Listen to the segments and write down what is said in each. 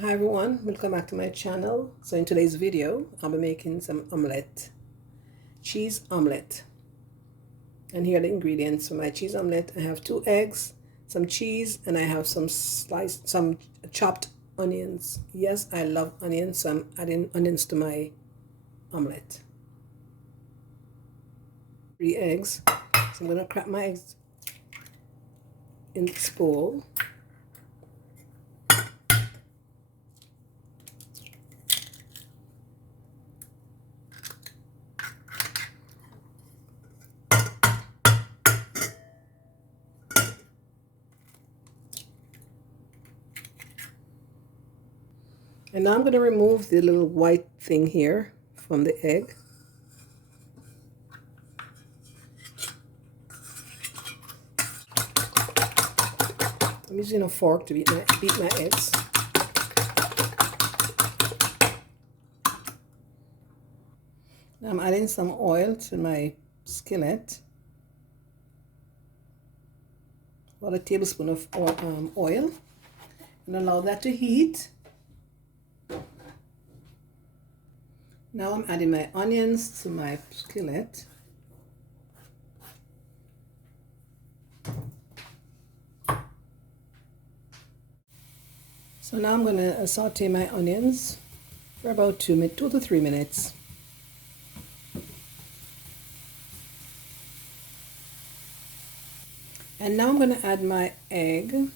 Hi everyone, welcome back to my channel. So in today's video, I'll be making some omelette, cheese omelette. And here are the ingredients for my cheese omelette. I have 2 eggs, some cheese, and I have some chopped onions. Yes, I love onions, so I'm adding onions to my omelette. 3 eggs. So I'm gonna crack my eggs in this bowl. And now I'm going to remove the little white thing here from the egg. I'm using a fork to beat my eggs. Now I'm adding some oil to my skillet. About a tablespoon of oil. And allow that to heat. Now I'm adding my onions to my skillet. So now I'm going to saute my onions for about 2 to 3 minutes. And now I'm going to add my egg.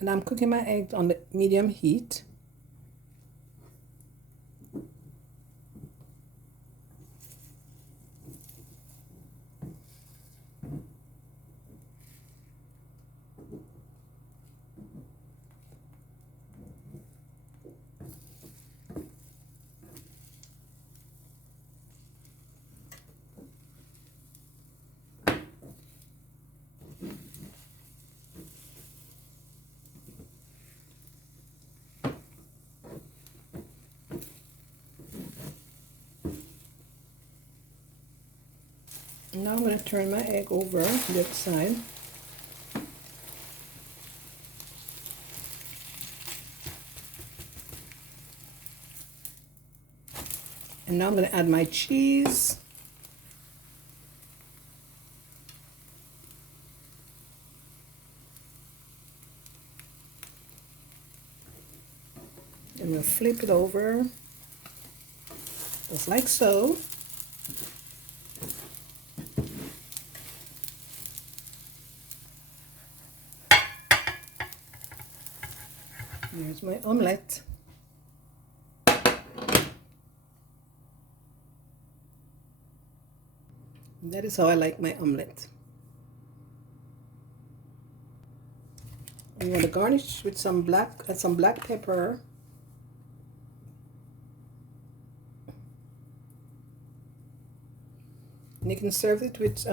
And I'm cooking my egg on the medium heat. And now I'm going to turn my egg over to the other side. And now I'm going to add my cheese. And we'll flip it over, just like so. Here's my omelette. And that is how I like my omelette. You want to garnish with some black pepper. And you can serve it with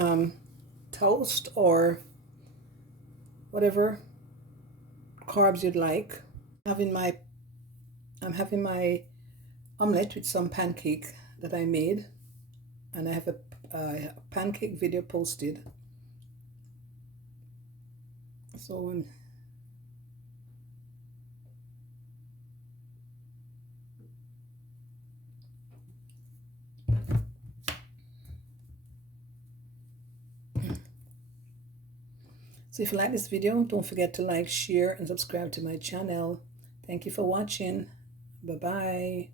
toast or whatever carbs you'd like. I'm having my omelette with some pancake that I made, and I have a pancake video posted. So So if you like this video, don't forget to like, share, and subscribe to my channel. Thank you for watching. Bye-bye.